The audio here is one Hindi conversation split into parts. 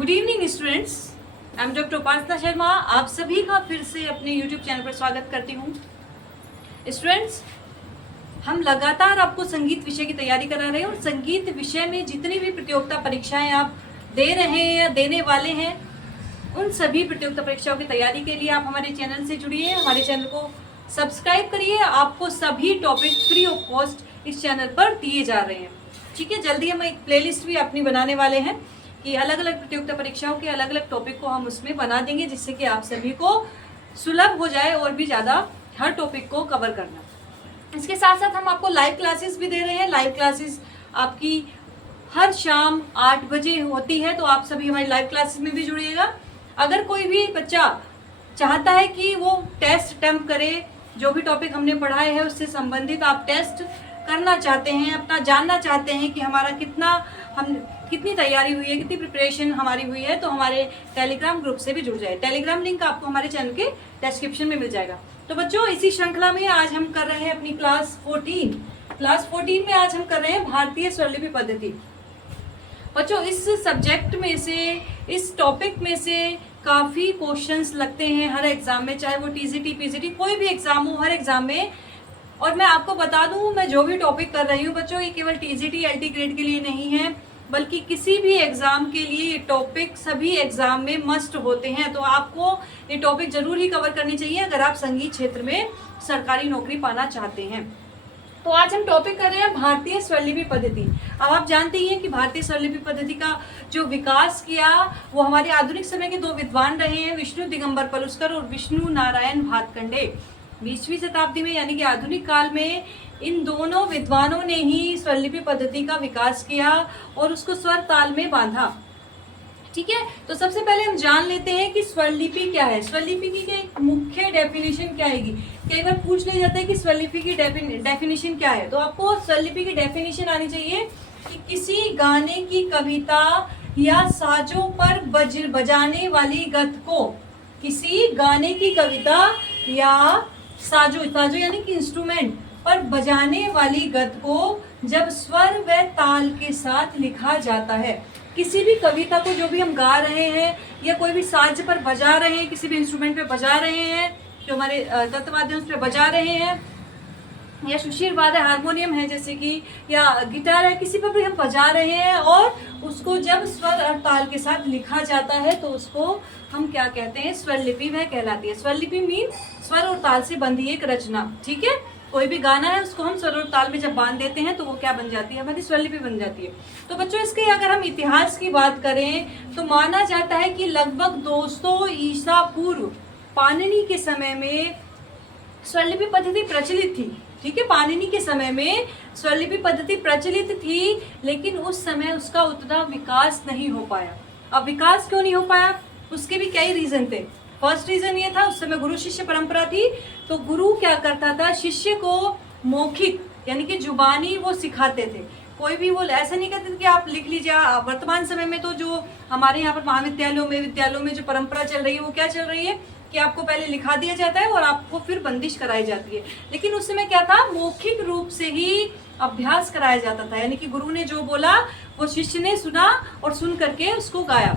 Good evening students, I am doctor Upasana Sharma. आप सभी का फिर से अपने यूट्यूब चैनल पर स्वागत करती हूँ। स्टूडेंट्स, हम लगातार आपको संगीत विषय की तैयारी करा रहे हैं और संगीत विषय में जितनी भी प्रतियोगिता परीक्षाएं आप दे रहे हैं या देने वाले हैं, उन सभी प्रतियोगिता परीक्षाओं की तैयारी के लिए आप हमारे चैनल से जुड़िए, हमारे चैनल को सब्सक्राइब करिए। आपको सभी टॉपिक फ्री ऑफ कॉस्ट इस चैनल पर दिए जा रहे हैं। ठीक है, जल्दी हम एक प्लेलिस्ट भी अपनी बनाने वाले हैं कि अलग अलग प्रतियोगिता परीक्षाओं के अलग अलग टॉपिक को हम उसमें बना देंगे, जिससे कि आप सभी को सुलभ हो जाए और भी ज़्यादा हर टॉपिक को कवर करना। इसके साथ साथ हम आपको लाइव क्लासेस भी दे रहे हैं। लाइव क्लासेस आपकी हर शाम 8 बजे होती है, तो आप सभी हमारी लाइव क्लासेस में भी जुड़िएगा। अगर कोई भी बच्चा चाहता है कि वो टेस्ट अटेम्प्ट करे, जो भी टॉपिक हमने पढ़ाए हैं उससे संबंधित आप टेस्ट करना चाहते हैं, अपना जानना चाहते हैं कि हमारा कितनी तैयारी हुई है, कितनी प्रिपरेशन हमारी हुई है, तो हमारे टेलीग्राम ग्रुप से भी जुड़ जाए। टेलीग्राम लिंक आपको हमारे चैनल के डिस्क्रिप्शन में मिल जाएगा। तो बच्चों, इसी श्रृंखला में आज हम कर रहे हैं अपनी क्लास 14 में आज हम कर रहे हैं भारतीय स्वरलिपि पद्धति। बच्चों, इस सब्जेक्ट में से, इस टॉपिक में से काफ़ी क्वेश्चंस लगते हैं हर एग्जाम में, चाहे वो टीजीटी पीजीटी कोई भी एग्जाम हो, हर एग्जाम में। और मैं आपको बता दूं, मैं जो भी टॉपिक कर रही हूँ बच्चों, ये केवल टीजीटी एलटी ग्रेड के लिए नहीं है, बल्कि किसी भी एग्जाम के लिए ये टॉपिक सभी एग्जाम में मस्ट होते हैं। तो आपको ये टॉपिक जरूर ही कवर करनी चाहिए अगर आप संगीत क्षेत्र में सरकारी नौकरी पाना चाहते हैं। तो आज हम टॉपिक कर रहे हैं भारतीय स्वरलिपि पद्धति। अब आप जानते ही हैं कि भारतीय स्वरलिपि पद्धति का जो विकास किया वो हमारे आधुनिक समय के दो विद्वान रहे हैं, विष्णु दिगंबर पलुस्कर और विष्णु नारायण भातखंडे। 20वीं शताब्दी में यानी कि आधुनिक काल में इन दोनों विद्वानों ने ही स्वरलिपि पद्धति का विकास किया और उसको स्वर ताल में बांधा। ठीक है, तो सबसे पहले हम जान लेते हैं कि स्वरलिपि क्या है। स्वरलिपि की मुख्य डेफिनेशन क्या आएगी। कई बार पूछ लिया जाता है कि स्वरलिपि की डेफिनेशन क्या है, तो आपको स्वरलिपि की डेफिनेशन आनी चाहिए कि किसी गाने की कविता या साजों पर बजाने वाली गत को, किसी गाने की कविता या साजो यानी कि इंस्ट्रूमेंट पर बजाने वाली गत को जब स्वर व ताल के साथ लिखा जाता है। किसी भी कविता को जो भी हम गा रहे हैं या कोई भी साज पर बजा रहे हैं, किसी भी इंस्ट्रूमेंट पे बजा रहे हैं, जो हमारे तत्वाद्य उस पर बजा रहे हैं, या सुशील वाद्य हारमोनियम है जैसे कि, या गिटार है, किसी पर भी हम बजा रहे हैं और उसको जब स्वर और ताल के साथ लिखा जाता है तो उसको हम क्या कहते हैं, स्वरलिपि वह कहलाती है। स्वरलिपि मीन स्वर और ताल से बंधी एक रचना। ठीक है, कोई भी गाना है उसको हम स्वर और ताल में जब बांध देते हैं तो वो क्या बन जाती है, हमारी स्वरलिपि बन जाती है। तो बच्चों, इसके अगर हम इतिहास की बात करें तो माना जाता है कि लगभग 200 ईसा पूर्व पाणिनि के समय में स्वरलिपि पद्धति प्रचलित थी। ठीक है, पाणिनि के समय में स्वरलिपि पद्धति प्रचलित थी, लेकिन उस समय उसका उतना विकास नहीं हो पाया। अब विकास क्यों नहीं हो पाया, उसके भी कई रीजन थे। फर्स्ट रीजन ये था, उस समय गुरु शिष्य परंपरा थी, तो गुरु क्या करता था, शिष्य को मौखिक यानी कि जुबानी वो सिखाते थे। कोई भी वो ऐसा नहीं कहते थे कि आप लिख लीजिए। वर्तमान समय में तो जो हमारे यहाँ पर महाविद्यालयों में, विद्यालयों में जो परंपरा चल रही है वो क्या चल रही है कि आपको पहले लिखा दिया जाता है और आपको फिर बंदिश कराई जाती है। लेकिन उस समय क्या था, मौखिक रूप से ही अभ्यास कराया जाता था, यानी कि गुरु ने जो बोला वो शिष्य ने सुना और सुन करके उसको गाया।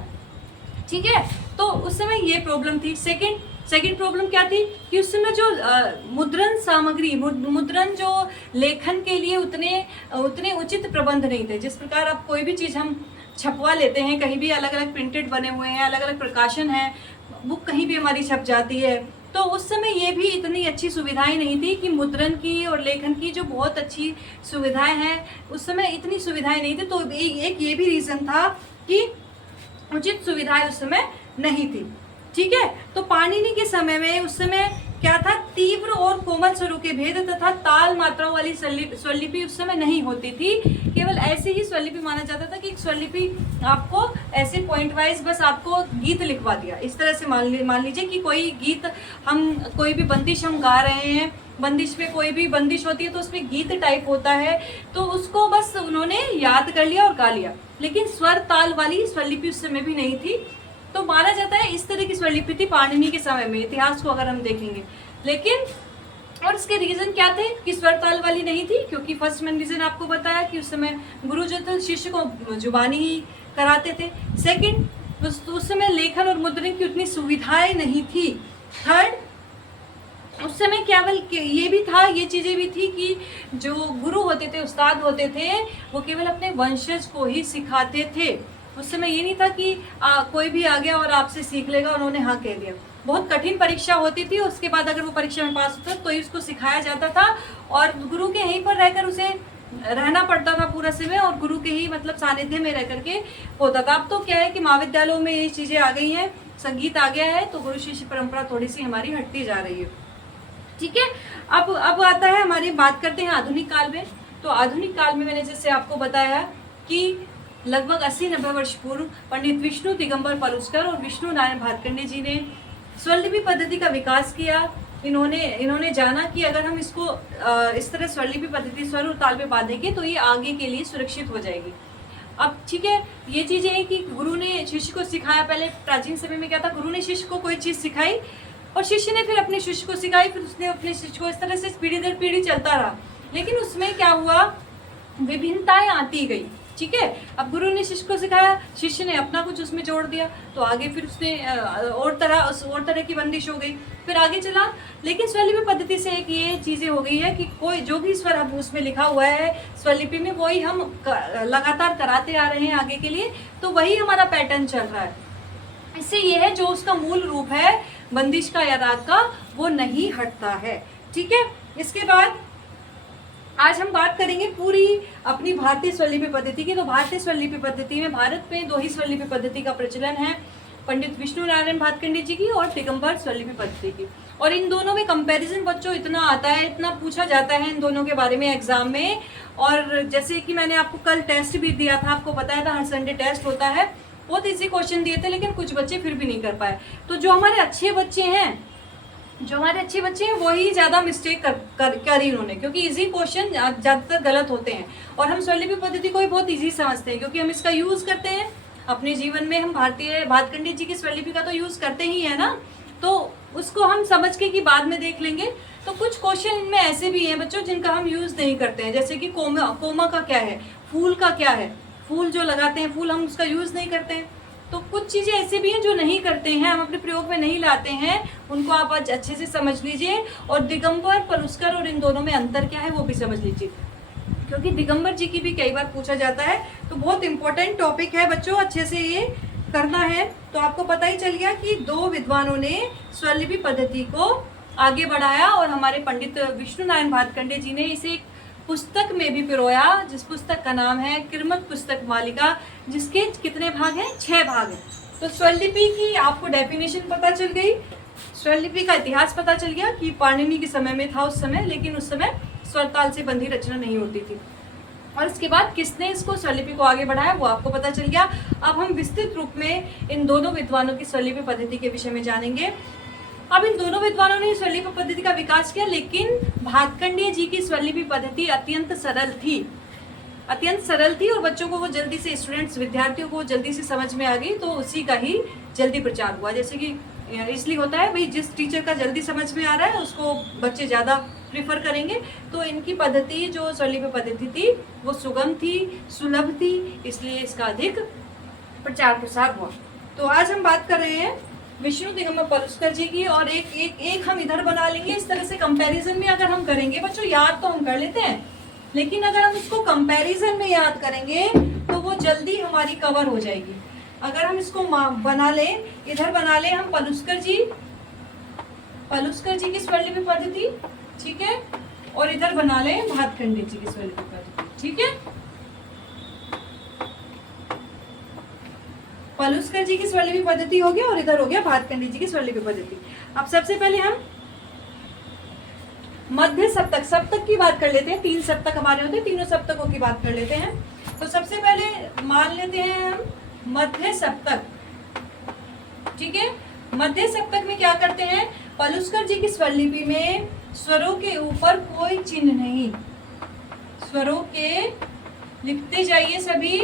ठीक है, तो उस समय ये प्रॉब्लम थी। सेकंड प्रॉब्लम क्या थी कि उस समय जो मुद्रण सामग्री, मुद्रण जो लेखन के लिए उतने उचित प्रबंध नहीं थे। जिस प्रकार अब कोई भी चीज़ हम छपवा लेते हैं, कहीं भी अलग अलग प्रिंटेड बने हुए हैं, अलग अलग प्रकाशन है, बुक कहीं भी हमारी छप जाती है, तो उस समय ये भी इतनी अच्छी सुविधाएं नहीं थी कि मुद्रण की और लेखन की जो बहुत अच्छी सुविधाएं हैं, उस समय इतनी सुविधाएं नहीं थी। तो एक ये भी रीज़न था कि उचित सुविधाएं उस समय नहीं थी। ठीक है, तो पाणिनि के समय में उस समय क्या था, तीव्र और कोमल स्वरों के भेद तथा ताल मात्राओं वाली स्वरलिपि उस समय नहीं होती थी। केवल ऐसे ही स्वरलिपि माना जाता था कि एक स्वरलिपि आपको ऐसे पॉइंट वाइज बस आपको गीत लिखवा दिया। इस तरह से मान लीजिए कि कोई गीत कोई भी बंदिश हम गा रहे हैं, बंदिश पे कोई भी बंदिश होती है तो उसमें गीत टाइप होता है, तो उसको बस उन्होंने याद कर लिया और गा लिया। लेकिन स्वर ताल वाली स्वरलिपि उस समय भी नहीं थी। तो माना जाता है इस तरह की स्वरलिपि थी पाणिनि के समय में, इतिहास को अगर हम देखेंगे। लेकिन और इसके रीजन क्या थे कि स्वर ताल वाली नहीं थी, क्योंकि फर्स्ट मैंने रीजन आपको बताया कि उस समय गुरु जो थे शिष्य को जुबानी ही कराते थे। सेकंड उस समय लेखन और मुद्रण की उतनी सुविधाएं नहीं थी। थर्ड, उस समय केवल ये भी था, ये चीज़ें भी थी कि जो गुरु होते थे, उस्ताद होते थे, वो केवल अपने वंशज को ही सिखाते थे। उस समय ये नहीं था कि कोई भी आ गया और आपसे सीख लेगा, उन्होंने हाँ कह दिया। बहुत कठिन परीक्षा होती थी, उसके बाद अगर वो परीक्षा में पास होता तो ही उसको सिखाया जाता था, और गुरु के यहीं पर रहकर उसे रहना पड़ता था पूरा समय, और गुरु के ही मतलब सानिध्य में रह करके होता था। अब तो क्या है कि महाविद्यालयों में ये चीज़ें आ गई हैं, संगीत आ गया है, तो गुरु शिष्य परंपरा थोड़ी सी हमारी हटती जा रही है। ठीक है, अब आता है हमारी बात करते हैं आधुनिक काल में। तो आधुनिक काल में मैंने जैसे आपको बताया कि लगभग 80-90 वर्ष पूर्व पंडित विष्णु दिगंबर पलुस्कर और विष्णु नारायण भातखंडे जी ने स्वरलिपि पद्धति का विकास किया। इन्होंने जाना कि अगर हम इसको इस तरह स्वरलिपि पद्धति स्वर और ताल पे बांधेंगे तो ये आगे के लिए सुरक्षित हो जाएगी। अब ठीक है, ये चीजें है कि गुरु ने शिष्य को सिखाया। पहले प्राचीन समय में क्या था, गुरु ने शिष्य को कोई चीज सिखाई और शिष्य ने फिर अपने शिष्य को सिखाई, फिर उसने अपने शिष्य को, इस तरह से पीढ़ी दर पीढ़ी चलता रहा। लेकिन उसमें क्या हुआ, विभिन्नताएं आती गई। ठीक है, अब गुरु ने शिष्य को सिखाया, शिष्य ने अपना कुछ उसमें जोड़ दिया, तो आगे फिर उसने और तरह की बंदिश हो गई, फिर आगे चला। लेकिन स्वरलिपि पद्धति से एक ये चीजें हो गई है कि कोई जो भी स्वर हम उसमें लिखा हुआ है स्वरलिपि में, वही हम लगातार कराते आ रहे हैं आगे के लिए, तो वही हमारा पैटर्न चल रहा है। इससे ये है जो उसका मूल रूप है बंदिश का या राग का, वो नहीं हटता है। ठीक है, इसके बाद आज हम बात करेंगे पूरी अपनी भारतीय स्वरलिपि पद्धति की। तो भारतीय स्वरलिपि पद्धति में भारत में 2 ही स्वरलिपि पद्धति का प्रचलन है, पंडित विष्णु नारायण भातखंडे जी की और दिगंबर स्वरलिपि पद्धति की। और इन दोनों में कंपैरिजन बच्चों इतना आता है, इतना पूछा जाता है इन दोनों के बारे में एग्जाम में। और जैसे कि मैंने आपको कल टेस्ट भी दिया था, आपको बताया था हर संडे टेस्ट होता है, बहुत इजी क्वेश्चन दिए थे, लेकिन कुछ बच्चे फिर भी नहीं कर पाए। तो जो हमारे अच्छे बच्चे हैं वही ज़्यादा मिस्टेक करी उन्होंने, क्योंकि इजी क्वेश्चन ज़्यादातर गलत होते हैं। और हम स्वरलिपि पद्धति को भी बहुत इजी समझते हैं, क्योंकि हम इसका यूज़ करते हैं अपने जीवन में। हम भारतीय भातखंडे जी की स्वरलिपि का तो यूज़ करते ही है ना, तो उसको हम समझ के कि बाद में देख लेंगे। तो कुछ क्वेश्चन इनमें ऐसे भी हैं बच्चों जिनका हम यूज़ नहीं करते हैं, जैसे कि कोमा का क्या है, फूल का क्या है, फूल जो लगाते हैं फूल, हम उसका यूज़ नहीं करते हैं। तो कुछ चीज़ें ऐसे भी हैं जो नहीं करते हैं, हम अपने प्रयोग में नहीं लाते हैं, उनको आप आज अच्छे से समझ लीजिए। और दिगंबर पलुस्कर और इन दोनों में अंतर क्या है वो भी समझ लीजिए, क्योंकि दिगंबर जी की भी कई बार पूछा जाता है। तो बहुत इंपॉर्टेंट टॉपिक है बच्चों, अच्छे से ये करना है। तो आपको पता ही चल गया कि 2 विद्वानों ने स्वरलिपि पद्धति को आगे बढ़ाया, और हमारे पंडित विष्णु नारायण भातखंडे जी ने इसे पुस्तक में भी पिरोया, जिस पुस्तक का नाम है किरमत पुस्तक मालिका, जिसके कितने भाग हैं, 6 भाग हैं। तो स्वरलिपि की आपको डेफिनेशन पता चल गई, स्वरलिपि का इतिहास पता चल गया कि पाणिनि के समय में था उस समय, लेकिन उस समय स्वरताल से बंधी रचना नहीं होती थी। और इसके बाद किसने इसको स्वरलिपि को आगे बढ़ाया वो आपको पता चल गया। अब हम विस्तृत रूप में इन दोनों विद्वानों की स्वरलिपि पद्धति के विषय में जानेंगे। अब इन दोनों विद्वानों ने स्वरलिपि पद्धति का विकास किया, लेकिन भातखंडे जी की स्वरलिपि पद्धति अत्यंत सरल थी और बच्चों को वो जल्दी से, स्टूडेंट्स विद्यार्थियों को जल्दी से समझ में आ गई, तो उसी का ही जल्दी प्रचार हुआ। जैसे कि इसलिए होता है भाई, जिस टीचर का जल्दी समझ में आ रहा है उसको बच्चे ज़्यादा प्रिफर करेंगे। तो इनकी पद्धति जो स्वरलिपि पद्धति थी वो सुगम थी, सुलभ थी, इसलिए इसका अधिक प्रचार प्रसार हुआ। तो आज हम बात कर रहे हैं विष्णु दिगंबर पलुस्कर जी की, और एक हम इधर बना लेंगे। इस तरह से कंपैरिजन में अगर हम करेंगे बच्चों, याद तो हम कर लेते हैं, लेकिन अगर हम इसको कंपैरिजन में याद करेंगे तो वो जल्दी हमारी कवर हो जाएगी। अगर हम इसको बना लें, इधर बना लें हम पलुस्कर जी की स्वरलिपि पद्धति, ठीक है, और इधर बना लें भातखंडे जी की स्वरलिपि पद्धति, ठीक है। पलुस्कर जी की स्वरलिपि पद्धति हो गया और इधर हो गया भातखंडे जी की स्वरलिपि पद्धति। अब सबसे पहले हम मध्य सप्तक की बात कर लेते हैं। 3 सप्तक हमारे होते हैं, तीनों सप्तकों की बात कर लेते हैं। तो सबसे पहले मान लेते हैं हम मध्य सप्तक, ठीक है। मध्य सप्तक में क्या करते हैं, पलुस्कर जी की स्वरलिपि में स्वरों के ऊपर कोई चिन्ह नहीं, स्वरों के, लिखते जाइए सभी,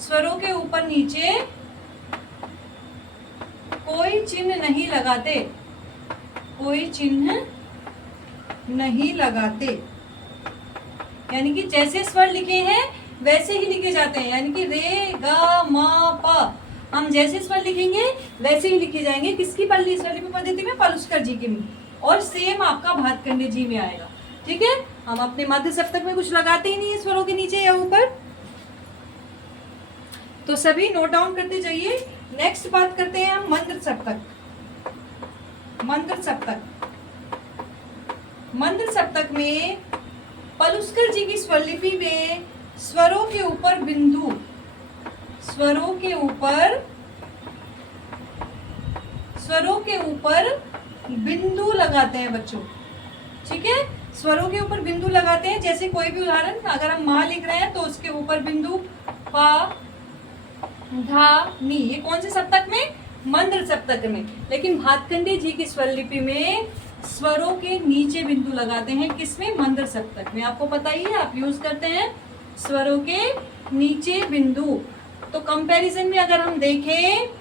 स्वरों के ऊपर नीचे कोई चिन्ह नहीं लगाते, कोई चिन्ह नहीं लगाते, यानी कि जैसे स्वर लिखे हैं वैसे ही लिखे जाते हैं। यानी कि रे ग म प, हम जैसे स्वर लिखेंगे वैसे ही लिखे जाएंगे। किसकी स्वरलिपि पद्धति में? पलुस्कर जी की में। और सेम आपका भातखंडे जी में आएगा। ठीक है, हम अपने मध्य सप्तक में कुछ लगाते ही नहीं है स्वरों के नीचे या ऊपर। तो सभी नोट डाउन करते जाइए। नेक्स्ट बात करते हैं हम मंद्र सप्तक। मंद्र सप्तक में पलुस्कर जी की स्वरलिपि में स्वरों के ऊपर बिंदु लगाते हैं बच्चों। ठीक है, स्वरों के ऊपर बिंदु लगाते हैं। जैसे कोई भी उदाहरण, अगर हम माँ लिख रहे हैं तो उसके ऊपर बिंदु पा धा नी। ये कौन से सप्तक में? मंद्र सप्तक में। लेकिन भातखंडे जी की स्वरलिपि में स्वरों के नीचे बिंदु लगाते हैं। किसमें? मंद्र सप्तक में। आपको पता ही है, आप यूज करते हैं स्वरों के नीचे बिंदु। तो कंपैरिजन में अगर हम देखें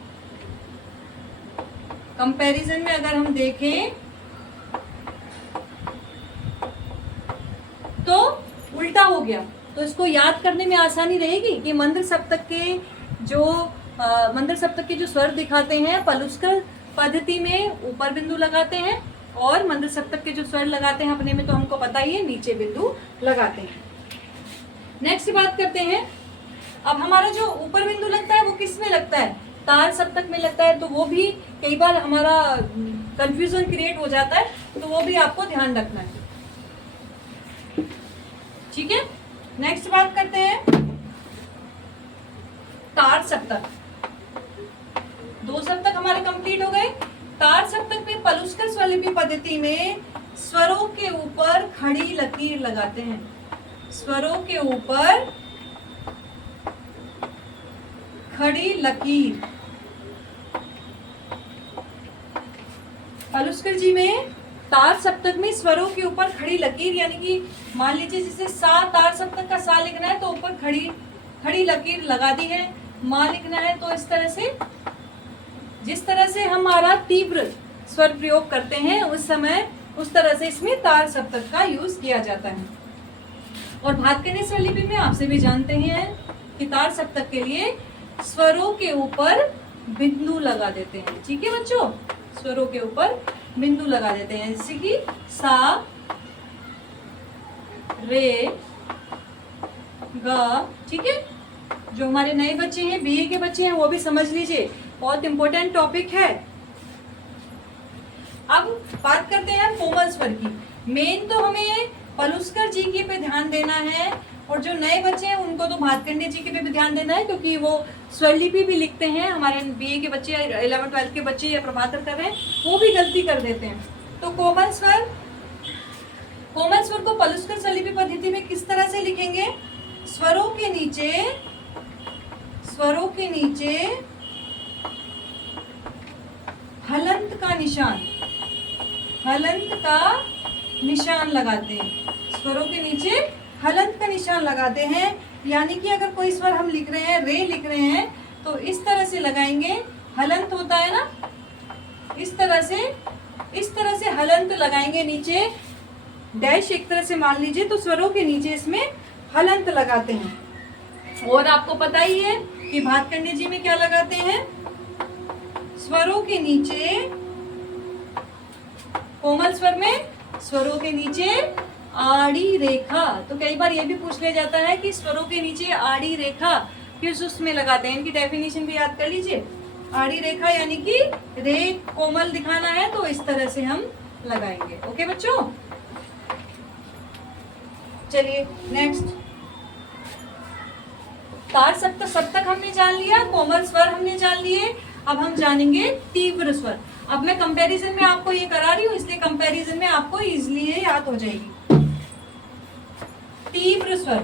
तो उल्टा हो गया। तो इसको याद करने में आसानी रहेगी कि मंद्र सप्तक के जो स्वर दिखाते हैं पलुस्कर पद्धति में ऊपर बिंदु लगाते हैं, और मंद्र सप्तक के जो स्वर लगाते हैं अपने में तो हमको पता ही है नीचे बिंदु लगाते हैं। नेक्स्ट बात करते हैं। अब हमारा जो ऊपर बिंदु लगता है वो किस में लगता है? तार सप्तक में लगता है। तो वो भी कई बार हमारा कंफ्यूजन क्रिएट हो जाता है, तो वो भी आपको ध्यान रखना है। ठीक है, नेक्स्ट बात करते हैं तार सप्तक। 2 सप्तक हमारे कंप्लीट हो गए। तार सप्तक में पलुस्कर स्वरलिपि पद्धति में स्वरों के ऊपर खड़ी लकीर लगाते हैं। स्वरों के ऊपर खड़ी लकीर। पलुस्कर जी में तार सप्तक में स्वरों के ऊपर खड़ी लकीर, यानी कि मान लीजिए जैसे सा, तार सप्तक का सा लिखना है तो ऊपर खड़ी लकीर लगा दी है। माँ लिखना है तो इस तरह से, जिस तरह से हमारा तीव्र स्वर प्रयोग करते हैं उस समय, उस तरह से इसमें तार सप्तक का यूज किया जाता है। और भातखंडे स्वरलिपि में आपसे भी जानते हैं कि तार सप्तक के लिए स्वरों के ऊपर बिंदु लगा देते हैं। ठीक है बच्चों, स्वरों के ऊपर बिंदु लगा देते हैं, जैसे कि सा, रे, गा। ठीक है, जो हमारे नए बच्चे हैं, बीए के बच्चे हैं, वो भी समझ लीजिए, बहुत इंपॉर्टेंट टॉपिक है। अब बात करते हैं कोमल स्वर की। मेन तो हमें पलुस्कर जी के पे ध्यान देना है, और जो नए बच्चे हैं उनको तो भातखंडे जी के पे भी ध्यान देना है, क्योंकि वो स्वरलिपि भी लिखते हैं। हमारे बीए के बच्चे, 11-12 के बच्चे या प्रभाकर कर रहे हैं, वो भी गलती कर देते हैं। तो कोमल स्वर को पलुस्कर स्वरलिपि पद्धति में किस तरह से लिखेंगे? स्वरों के नीचे हलंत का निशान लगाते हैं। स्वरों के नीचे हलंत का निशान लगाते हैं, यानी कि अगर कोई स्वर हम लिख रहे हैं, रे लिख रहे हैं, तो इस तरह से लगाएंगे। हलंत होता है ना, इस तरह से हलंत लगाएंगे नीचे। डैश एक तरह से मान लीजिए, तो स्वरों के नीचे इसमें हलंत लगाते हैं। और आपको पता ही है कि भातखंडे जी में क्या लगाते हैं? स्वरों के नीचे, कोमल स्वर में स्वरों के नीचे आड़ी रेखा। तो कई बार ये भी पूछ लिया जाता है कि स्वरों के नीचे आड़ी रेखा किस उसमें लगाते हैं। इनकी डेफिनेशन भी याद कर लीजिए। आड़ी रेखा यानी कि रे कोमल दिखाना है, तो इस तरह से हम लगाएंगे। ओके बच्चों, चलिए नेक्स्ट। तार सप्तक हमने जान लिया, कोमल स्वर हमने जान लिए। अब हम जानेंगे तीव्र स्वर। अब मैं कंपैरिजन में आपको ये करा रही हूँ, इसलिए कंपैरिजन में आपको इजीली ये याद हो जाएगी। तीव्र स्वर,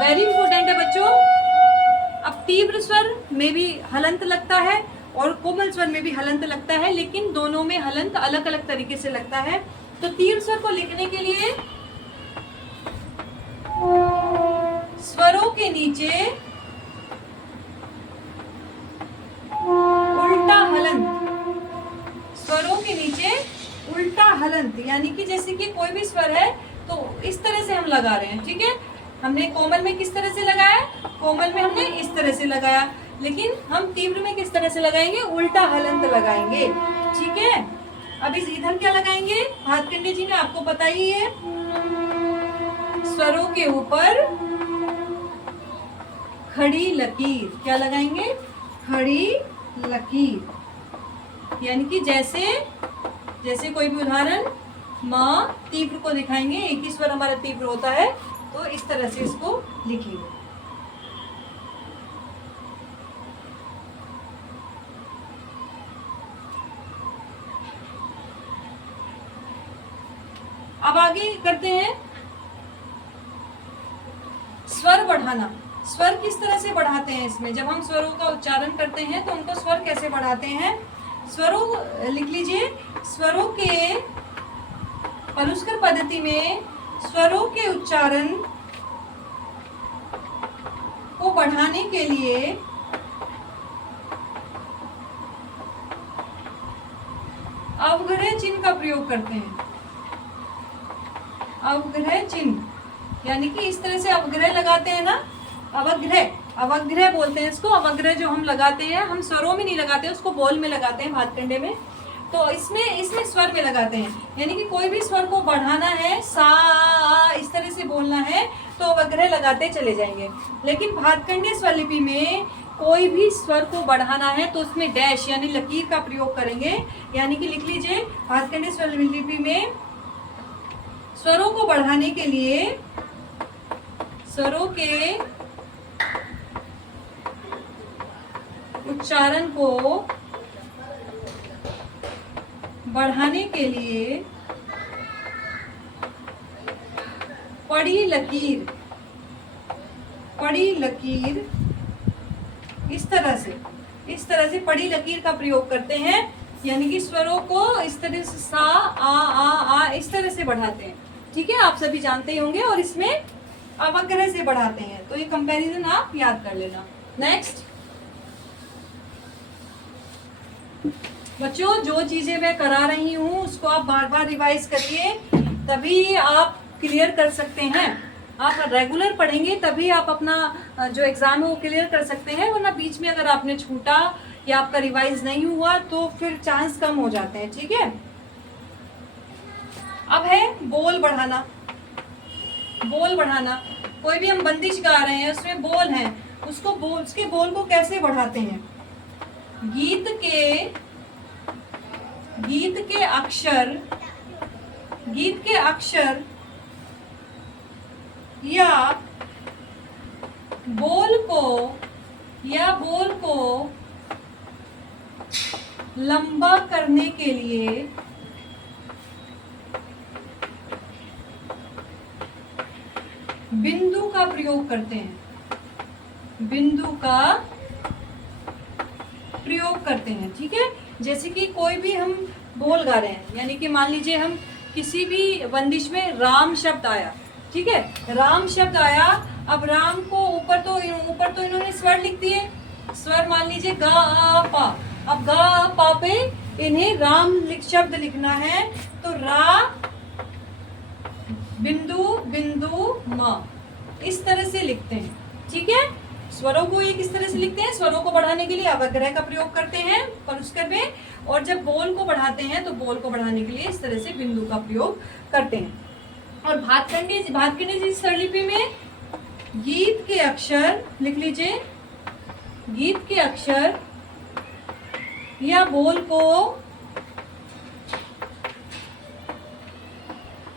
वेरी इंपॉर्टेंट है बच्चों। अब तीव्र स्वर में भी हलंत लगता है और कोमल स्वर में भी हलंत लगता है, लेकिन दोनों में हलंत अलग अलग तरीके से लगता है। तो तीव्र स्वर को लिखने के लिए स्वरों के नीचे उल्टा हलंत, स्वरों के नीचे उल्टा हलंत, यानी कि जैसे कि कोई भी स्वर है तो इस तरह से हम लगा रहे हैं, ठीक है। हमने कोमल में किस तरह से लगाया, कोमल में हमने इस तरह से लगाया, लेकिन हम तीव्र में किस तरह से लगाएंगे, उल्टा हलंत लगाएंगे, ठीक है। अब इस इधर क्या लगाएंगे, भातखंडे जी ने आपको पता ही है, स्वरों के ऊपर खड़ी लकीर, क्या लगाएंगे, खड़ी लकीर, यानी कि जैसे जैसे कोई भी उदाहरण, माँ तीव्र को दिखाएंगे, एक ही स्वर हमारा तीव्र होता है, तो इस तरह से इसको लिखिए। अब आगे करते हैं स्वर बढ़ाना। स्वर किस तरह से बढ़ाते हैं, इसमें जब हम स्वरों का उच्चारण करते हैं तो उनको स्वर कैसे बढ़ाते हैं। स्वरों लिख लीजिए, स्वरों के पलुस्कर पद्धति में स्वरों के उच्चारण को बढ़ाने के लिए अवग्रह चिन्ह का प्रयोग करते हैं। अवग्रह चिन्ह, यानी कि इस तरह से अवग्रह लगाते हैं ना, अवग्रह बोलते हैं इसको। अवग्रह जो हम लगाते हैं, हम स्वरों में नहीं लगाते, उसको बोल में लगाते हैं भातखंडे में, तो इसमें स्वर में लगाते हैं। यानी कि कोई भी स्वर को बढ़ाना है, सा इस तरह से बोलना है, तो अवग्रह लगाते चले जाएंगे। लेकिन भातखंडे स्वरलिपि में कोई भी स्वर को बढ़ाना है तो उसमें डैश यानी लकीर का प्रयोग करेंगे। यानी कि लिख लीजिए, भातखंडे स्वरलिपि में स्वरों को बढ़ाने के लिए, स्वरों के उच्चारण को बढ़ाने के लिए पड़ी लकीर इस तरह से पड़ी लकीर का प्रयोग करते हैं। यानी कि स्वरों को इस तरह से सा आ इस तरह से बढ़ाते हैं, ठीक है, आप सभी जानते ही होंगे। और इसमें अवग्रह से बढ़ाते हैं, तो ये कंपैरिजन आप याद कर लेना। नेक्स्ट बच्चों, जो चीजें मैं करा रही हूँ उसको आप बार बार रिवाइज करिए, तभी आप क्लियर कर सकते हैं। आप रेगुलर पढ़ेंगे तभी आप अपना जो एग्जाम है वो क्लियर कर सकते हैं, वरना बीच में अगर आपने छूटा या आपका रिवाइज नहीं हुआ तो फिर चांस कम हो जाते हैं, ठीक है। अब है बोल बढ़ाना। बोल बढ़ाना, कोई भी हम बंदिश गा रहे हैं, उसमें बोल है, उसके बोल को कैसे बढ़ाते हैं। गीत के अक्षर या बोल को लंबा करने के लिए बिंदु का प्रयोग करते हैं। ठीक है। जैसे कि कोई भी हम बोल गा रहे हैं, यानी कि मान लीजिए हम किसी भी बंदिश में राम शब्द आया, ठीक है, राम शब्द आया। अब राम को ऊपर तो इन्होंने स्वर लिख दिए, स्वर मान लीजिए गा आ पा। अब गा आ पा पे इन्हें राम शब्द लिखना है, तो रा बिंदु मा इस तरह से लिखते हैं, ठीक है। स्वरों को ये किस तरह से लिखते हैं, स्वरों को बढ़ाने के लिए अवग्रह का प्रयोग करते हैं पलुस्कर में, और जब बोल को बढ़ाते हैं तो बोल को बढ़ाने के लिए इस तरह से बिंदु का प्रयोग करते हैं। और भातखंडे जी स्वरलिपि में गीत के अक्षर लिख लीजिए, गीत के अक्षर या बोल को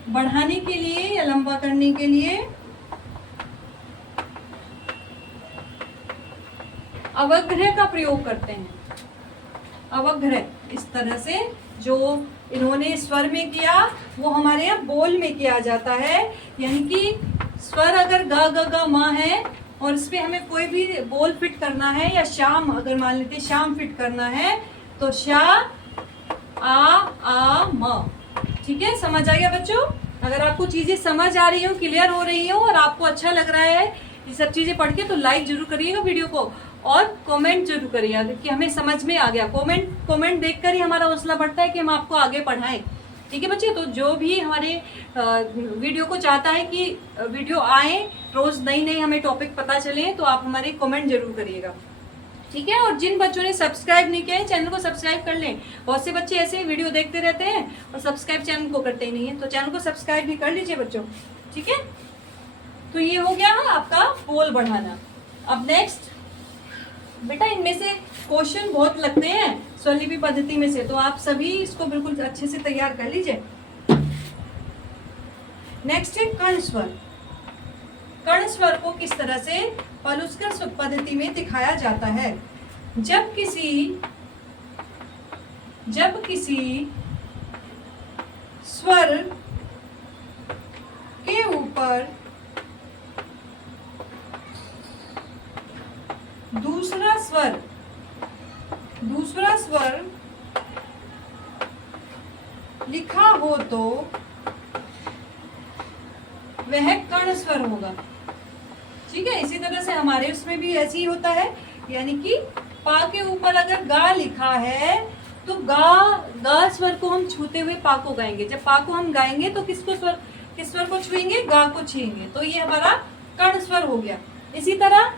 बढ़ाने के लिए या लंबा करने के लिए अवग्रह का प्रयोग करते हैं। अवग्रह इस तरह से जो इन्होंने स्वर में किया वो हमारे यहाँ बोल में किया जाता है। यानी कि स्वर अगर ग ग ग माँ है और इस पे हमें कोई भी बोल फिट करना है, या शाम अगर मान लेते शाम फिट करना है, तो शा आ म, ठीक है। समझ आ गया बच्चों? अगर आपको चीजें समझ आ रही हो, क्लियर हो रही हो और आपको अच्छा लग रहा है ये सब चीजें पढ़ के, तो लाइक जरूर करिएगा वीडियो को और कमेंट जरूर करिएगा कि हमें समझ में आ गया। कमेंट देखकर ही हमारा हौसला बढ़ता है कि हम आपको आगे पढ़ाएं। ठीक है बच्चे, तो जो भी हमारे वीडियो को चाहता है कि वीडियो आए, रोज नई नई हमें टॉपिक पता चले, तो आप हमारे कमेंट जरूर करिएगा, ठीक है। और जिन बच्चों ने सब्सक्राइब नहीं किया है चैनल को सब्सक्राइब कर लें। बहुत से बच्चे ऐसे वीडियो देखते रहते हैं और सब्सक्राइब चैनल को करते ही नहीं है, तो चैनल को सब्सक्राइब भी कर लीजिए बच्चों, ठीक है। तो ये हो गया आपका बोल बढ़ाना। अब नेक्स्ट बेटा, इनमें से क्वेश्चन बहुत लगते हैं स्वरलिपि पद्धति में से, तो आप सभी इसको बिल्कुल अच्छे से तैयार कर लीजिए। नेक्स्ट है कर्ण स्वर। कर्ण स्वर को किस तरह से पलुस्कर पद्धति में दिखाया जाता है? जब किसी स्वर के ऊपर दूसरा स्वर लिखा हो तो वह कर्ण स्वर होगा, ठीक है। इसी तरह से हमारे उसमें भी ऐसे ही होता है, यानी कि पा के ऊपर अगर गा लिखा है तो गा स्वर को हम छूते हुए पा को गाएंगे। जब पा को हम गाएंगे तो किस स्वर को छुएंगे? गा को छुएंगे, तो ये हमारा कर्ण स्वर हो गया। इसी तरह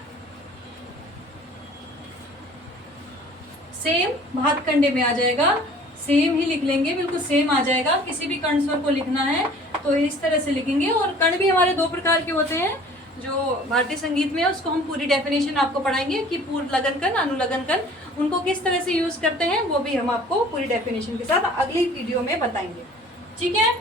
सेम भातखंडे में आ जाएगा, सेम ही लिख लेंगे, बिल्कुल सेम आ जाएगा। किसी भी कर्ण स्वर को लिखना है तो इस तरह से लिखेंगे। और कर्ण भी हमारे दो प्रकार के होते हैं, जो भारतीय संगीत में है उसको हम पूरी डेफिनेशन आपको पढ़ाएंगे कि पूर्व लगन कर्ण, अनुलगन कर्ण, उनको किस तरह से यूज करते हैं वो भी हम आपको पूरी डेफिनेशन के साथ अगली वीडियो में बताएंगे, ठीक है।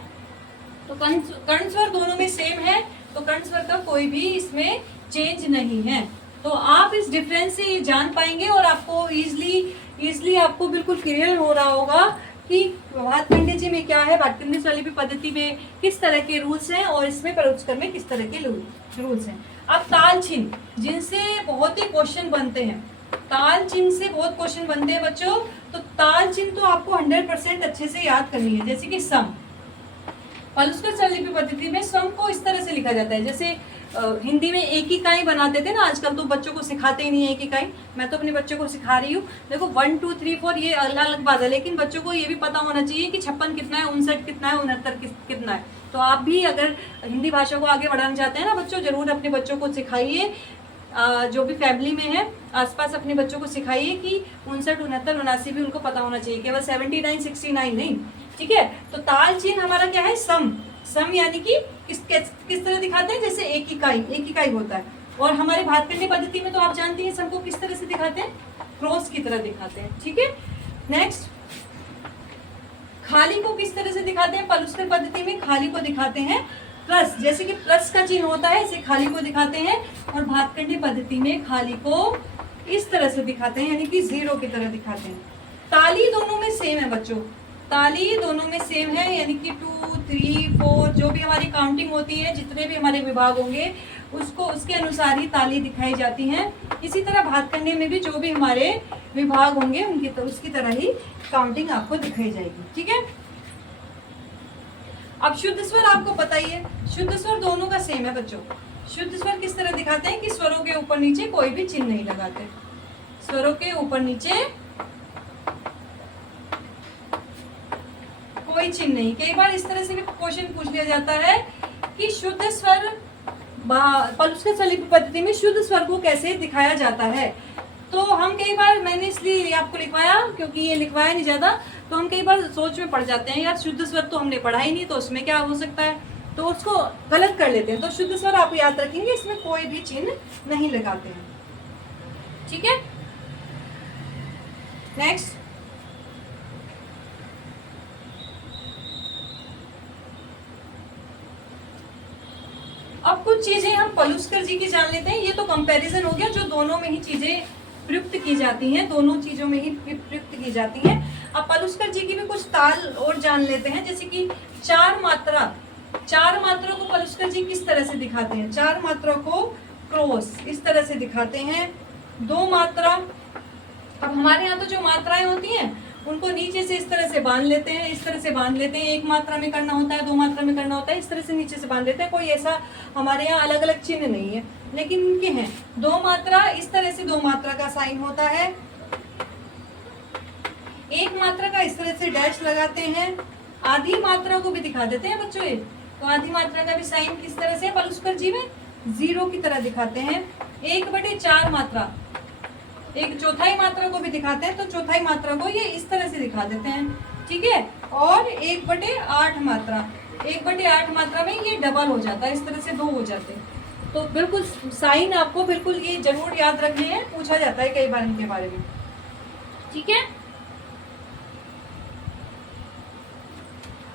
तो कर्ण स्वर दोनों में सेम है, तो कर्ण स्वर का कोई भी इसमें चेंज नहीं है। तो आप इस डिफरेंस से ये जान पाएंगे और आपको इजली आपको बिल्कुल क्लियर हो रहा होगा कि भातखंडे जी में क्या है, भातखंडे स्वरलिपि पद्धति में किस तरह के रूल्स हैं और इसमें पलुस्कर में किस तरह के रूल्स हैं। अब ताल चिन्ह, जिनसे बहुत ही क्वेश्चन बनते हैं, ताल चिन्ह से बहुत क्वेश्चन बनते हैं बच्चों। तो ताल चिन्ह तो आपको 100% अच्छे से याद करनी है। जैसे कि सम, पलुस्कर स्वरलिपि पद्धति में सम को इस तरह से लिखा जाता है, जैसे हिंदी में एक इकाई बनाते थे ना, आजकल तो बच्चों को सिखाते ही नहीं है एक इकाई। मैं तो अपने बच्चों को सिखा रही हूँ। देखो 1 2 3 4 ये अलग अलग बात है, लेकिन बच्चों को ये भी पता होना चाहिए कि 56 कितना है, 59 कितना है, 69 कितना है। तो आप भी अगर हिंदी भाषा को आगे बढ़ाना चाहते हैं ना बच्चों, जरूर अपने बच्चों को सिखाइए। जो भी फैमिली में है आसपास अपने बच्चों को सिखाइए कि 59 69 79 भी उनको पता होना चाहिए, केवल 79 69 नहीं, ठीक है। तो ताल चिन्ह हमारा क्या है? सम यानी कि किस तरह दिखाते हैं? जैसे एक इकाई होता है। और हमारे भातखंडे पद्धति में तो आप जानती हैं सम को किस तरह से दिखाते हैं? क्रॉस की तरह दिखाते हैं, ठीक है। नेक्स्ट, खाली को किस तरह से दिखाते हैं? पलुस्कर पद्धति में खाली को दिखाते हैं प्लस, जैसे कि प्लस का चिन्ह होता है, इसे खाली को दिखाते हैं। और भातखंडे पद्धति में खाली को इस तरह से दिखाते हैं, यानी कि 0 की तरह दिखाते हैं। ताली दोनों में सेम है बच्चों, ताली दोनों में सेम है, यानी कि 2 3 4 जो भी हमारी काउंटिंग होती है, जितने भी हमारे विभाग होंगे उसके अनुसार ही ताली दिखाई जाती हैं। इसी तरह भातखंडे में भी जो भी हमारे विभाग होंगे उनकी तो उसकी तरह ही काउंटिंग आपको दिखाई जाएगी, ठीक है। अब शुद्ध स्वर आपको पता ही है, शुद्ध स्वर दोनों का सेम है बच्चों। शुद्ध स्वर किस तरह दिखाते हैं कि स्वरों के ऊपर नीचे कोई भी चिन्ह नहीं लगाते, स्वरों के ऊपर नीचे कोई चिन्ह नहीं। कई बार इस तरह से भी क्वेश्चन पूछ लिया जाता है कि शुद्ध स्वर, पलुस्कर स्वरलिपि पद्धति में शुद्ध स्वर को कैसे दिखाया जाता है। तो हम कई बार, मैंने इसलिए आपको लिखवाया क्योंकि ये लिखवाया नहीं ज्यादा, तो हम कई बार सोच में पड़ जाते हैं यार शुद्ध स्वर तो हमने पढ़ा ही नहीं, तो उसमें क्या हो सकता है, तो उसको गलत कर लेते हैं। तो शुद्ध स्वर आप याद रखेंगे, इसमें कोई भी चिन्ह नहीं लगाते हैं, ठीक है। नेक्स्ट, अब कुछ चीजें हम पलुस्कर जी की जान लेते हैं। ये तो कंपैरिजन हो गया, जो दोनों में ही चीजें प्रयुक्त की जाती हैं, दोनों चीजों में ही प्रयुक्त की जाती हैं। अब पलुस्कर जी की भी कुछ ताल और जान लेते हैं, जैसे कि चार मात्रा को पलुस्कर जी किस तरह से दिखाते हैं? चार मात्रा को क्रॉस इस तरह से दिखाते हैं। 2 मात्रा, अब हमारे यहाँ तो जो मात्राएं होती हैं उनको नीचे से इस तरह से बांध लेते हैं, इस तरह से बांध लेते हैं। 1 मात्रा में करना होता है, 2 मात्रा में करना होता है, इस तरह से नीचे से बांध लेते हैं। कोई ऐसा हमारे यहाँ अलग अलग चिन्ह नहीं है, लेकिन उनके हैं। 2 मात्रा, इस तरह से 2 मात्रा का साइन होता है। 1 मात्रा का इस तरह से डैश लगाते हैं, आधी मात्रा को भी दिखा देते हैं बच्चों ये। तो आधी मात्रा का भी साइन किस तरह से पलुस्कर जी में 0 की तरह दिखाते हैं। 1/4 मात्रा, एक चौथाई मात्रा को भी दिखाते हैं, तो चौथाई मात्रा को ये इस तरह से दिखा देते हैं, ठीक है। और 1/8 मात्रा, 1/8 मात्रा में ये डबल हो जाता है, इस तरह से 2 हो जाते हैं। तो बिल्कुल साइन आपको बिल्कुल ये जरूर याद रखने हैं, पूछा जाता है कई बार इनके बारे में, ठीक है।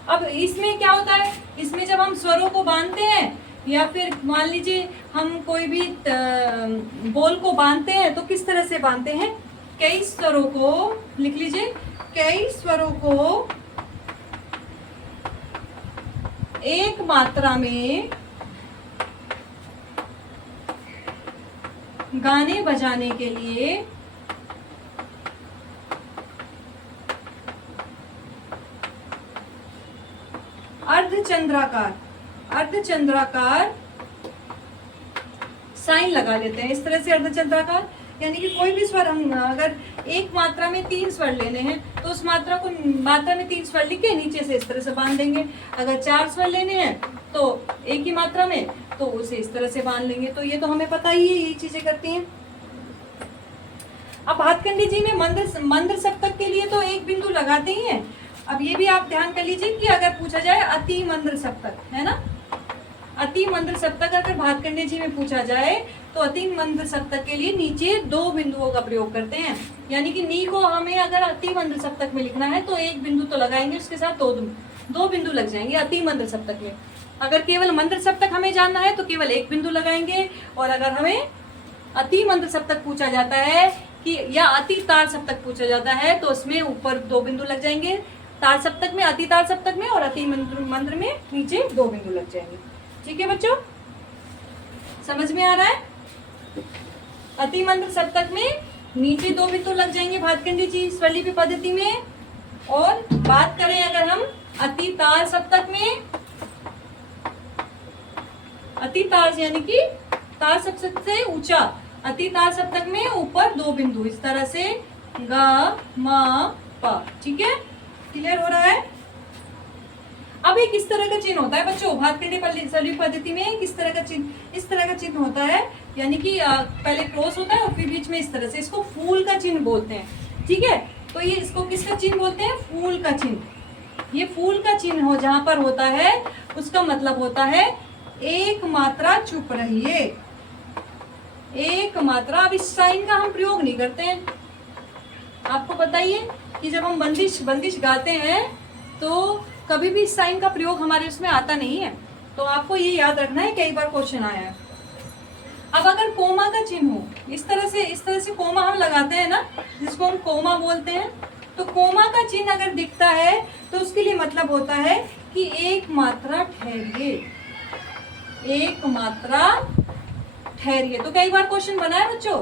अब इसमें क्या होता है, इसमें जब हम स्वरों को बांधते हैं या फिर मान लीजिए हम कोई भी बोल को बांधते हैं तो किस तरह से बांधते हैं, कई स्वरों को, लिख लीजिए, कई स्वरों को एक मात्रा में गाने बजाने के लिए अर्धचंद्राकार साइन लगा लेते हैं, इस तरह से अर्धचंद्राकार। यानी कि कोई भी स्वर हम अगर एक मात्रा में 3 स्वर लेने हैं तो उस मात्रा में 3 स्वर लिख के नीचे से इस तरह से बांध देंगे। अगर 4 स्वर लेने हैं तो एक ही मात्रा में, तो उसे इस तरह से बांध लेंगे। तो ये तो हमें पता ही है, यही चीजें करती हैं। अब भातखंडी जी में मंद्र सप्तक के लिए तो एक बिंदु लगाते ही हैं। अब ये भी आप ध्यान कर लीजिए कि अगर पूछा जाए अति मंद्र सप्तक, है ना, अति मंद्र सप्तक अगर भातखंडी जी में पूछा जाए तो अति मंद्र सप्तक के लिए नीचे 2 बिंदुओं का प्रयोग करते हैं। यानी कि नी को हमें अगर अति मंद्र सप्तक में लिखना है तो एक बिंदु तो लगाएंगे, उसके साथ दो बिंदु लग जाएंगे अति मंद्र सप्तक में। अगर केवल मंद्र सप्तक हमें जानना है तो केवल एक बिंदु लगाएंगे, और अगर हमें अति मंद्र सप्तक पूछा जाता है कि या अति तार सप्तक पूछा जाता है तो उसमें ऊपर 2 बिंदु लग जाएंगे, तार सप्तक में, अति तार सप्तक में, और अति मंद्र में नीचे 2 बिंदु लग जाएंगे। ठीक है बच्चों, समझ में आ रहा है? अति मंद्र सप्तक में नीचे 2 बिंदु लग जाएंगे भातखंडी जी स्वरलिपि पद्धति में। और बात करें अगर हम अति तार सप्तक में, अति तार यानी कि तार सप्तक से ऊंचा, अति तार सप्तक में ऊपर 2 बिंदु इस तरह से गा मा पा। ठीक है, क्लियर हो रहा है? अब एक इस तरह का चिन्ह होता है बच्चों भातखंडी स्वरलिपि पद्धति में, किस तरह का चिन्ह, इस तरह का चिन्ह होता है। यानी कि पहले क्रॉस होता है और फिर बीच में इस तरह से, इसको फूल का चिन्ह बोलते हैं। ठीक है, तो ये इसको किसका चिन्ह बोलते हैं? फूल का चिन्ह। ये फूल का चिन्ह हो जहां पर होता है उसका मतलब होता है एक मात्रा चुप रहिए, एक मात्रा। अब इस साइन का हम प्रयोग नहीं करते हैं, आपको बताइए कि जब हम बंदिश गाते हैं तो कभी भी इस साइन का प्रयोग हमारे उसमें आता नहीं है। तो आपको ये याद रखना है, कई बार क्वेश्चन आया है। अब अगर कोमा का चिन्ह हो, इस तरह से कोमा हम लगाते हैं ना, जिसको हम कोमा बोलते हैं, तो कोमा का चिन्ह अगर दिखता है तो उसके लिए मतलब होता है कि एक मात्रा ठहरिए, एक मात्रा ठहरिए। तो कई बार क्वेश्चन बना है बच्चों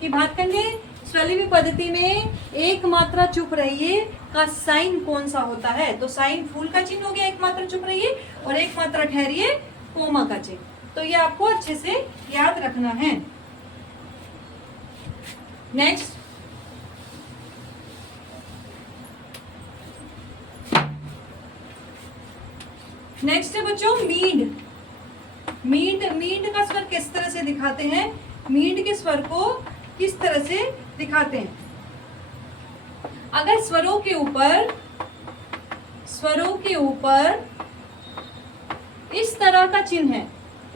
कि भातखंडी स्वरलिपि पद्धति में एक मात्रा चुप रहिए का साइन कौन सा होता है? तो साइन फूल का चिन्ह हो गया, एक मात्रा चुप रहिए, और एक मात्रा ठहरिए कोमा का चिन्ह। तो ये आपको अच्छे से याद रखना है। नेक्स्ट, है बच्चों मींड। मींड का स्वर किस तरह से दिखाते हैं? मींड के स्वर को किस तरह से दिखाते हैं? अगर स्वरों के ऊपर इस तरह का चिन्ह है,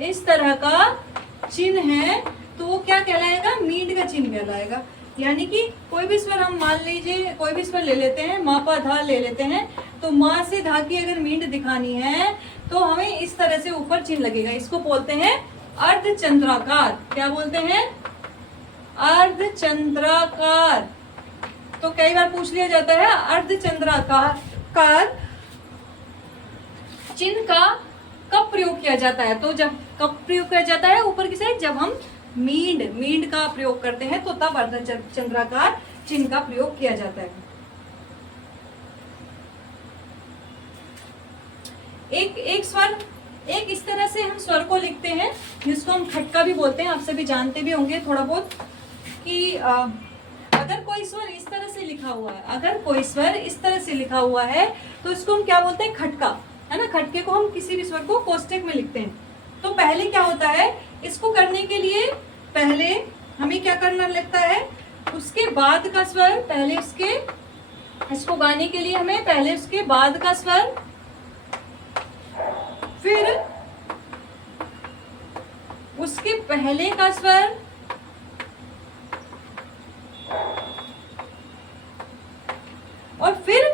इस तरह का चिन्ह है, तो वो क्या कहलाएगा? मींड का चिन्ह कहलाएगा। यानी कि कोई भी स्वर हम मान लीजिए, कोई भी स्वर ले लेते हैं, मा पा धा ले लेते हैं, तो माँ से धा की अगर मींड दिखानी है तो हमें इस तरह से ऊपर चिन्ह लगेगा। इसको बोलते हैं अर्धचंद्राकार। क्या बोलते हैं? अर्धचंद्राकार। तो कई बार पूछ लिया जाता है अर्धचंद्राकार चिन्ह का कब प्रयोग किया जाता है? तो जब कब प्रयोग किया जाता है ऊपर की साइड, जब हम मींड का प्रयोग करते हैं तो तब अर्धचंद्राकार चिन्ह का प्रयोग किया जाता है। एक स्वर, एक इस तरह से हम स्वर को लिखते हैं जिसको हम खटका भी बोलते हैं। आप सभी जानते भी होंगे थोड़ा बहुत कि अगर कोई स्वर इस तरह से लिखा हुआ है, अगर कोई स्वर इस तरह से लिखा हुआ है तो इसको हम क्या बोलते हैं, खटका, है ना। खटके को हम किसी भी स्वर को कोष्टक में लिखते हैं। तो पहले क्या होता है, इसको करने के लिए पहले हमें क्या करना लगता है, उसके बाद का स्वर, पहले इसको गाने के लिए हमें पहले उसके बाद का स्वर, फिर उसके पहले का स्वर, और फिर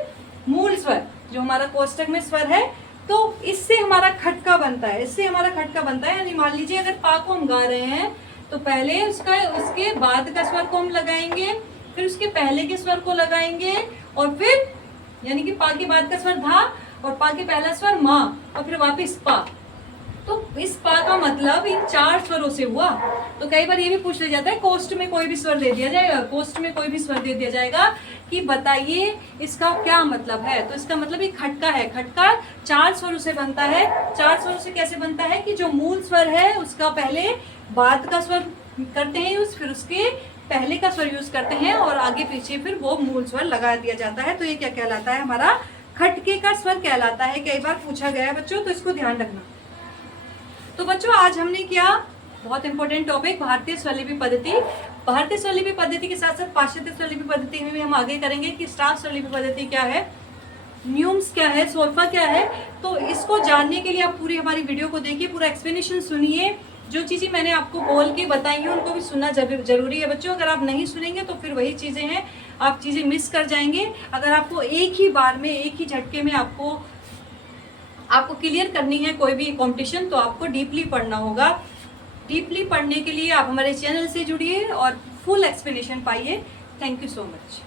मूल स्वर जो हमारा कोष्टक में स्वर है। तो इससे हमारा खटका बनता है, इससे हमारा खटका बनता है। यानी मान लीजिए अगर पा को हम गा रहे हैं तो पहले उसके बाद का स्वर को हम लगाएंगे, फिर उसके पहले के स्वर को लगाएंगे, और फिर यानी कि पा के बाद का स्वर धा, और पा के पहला स्वर मा, और फिर वापस पा। तो इस पा का मतलब इन 4 स्वरों से हुआ। तो कई बार ये भी पूछ लिया जाता है, कोष्ठ में कोई भी स्वर दे दिया जाएगा, कोष्ठ में कोई भी स्वर दे दिया जाएगा कि बताइए इसका क्या मतलब है। तो इसका मतलब ये खटका है। खटका 4 स्वरों से बनता है। 4 स्वरों से कैसे बनता है कि जो मूल स्वर है उसका पहले बाद का स्वर करते हैं यूज, फिर उसके पहले का स्वर यूज करते हैं, और आगे पीछे फिर वो मूल स्वर लगा दिया जाता है। तो ये क्या कहलाता है, हमारा खटके का स्वर कहलाता है। कई बार पूछा गया है बच्चों, तो इसको ध्यान रखना। तो बच्चों आज हमने किया बहुत इंपॉर्टेंट टॉपिक भारतीय स्वरलिपि पद्धति। भारतीय स्वरलिपि पद्धति के साथ साथ पाश्चात्य स्वरलिपि पद्धति में भी हम आगे करेंगे कि स्टाफ स्वरलिपि पद्धति क्या है, न्यूम्स क्या है, सोल्फा क्या है। तो इसको जानने के लिए आप पूरी हमारी वीडियो को देखिए, पूरा एक्सप्लेनेशन सुनिए। जो चीज़ें मैंने आपको बोल के बताई हैं उनको भी सुनना जरूरी है बच्चों। अगर आप नहीं सुनेंगे तो फिर वही चीज़ें हैं, आप चीज़ें मिस कर जाएंगे। अगर आपको एक ही बार में, एक ही झटके में आपको क्लियर करनी है कोई भी कंपटीशन, तो आपको डीपली पढ़ना होगा। डीपली पढ़ने के लिए आप हमारे चैनल से जुड़िए और फुल एक्सप्लेनेशन पाइए। Thank you so much.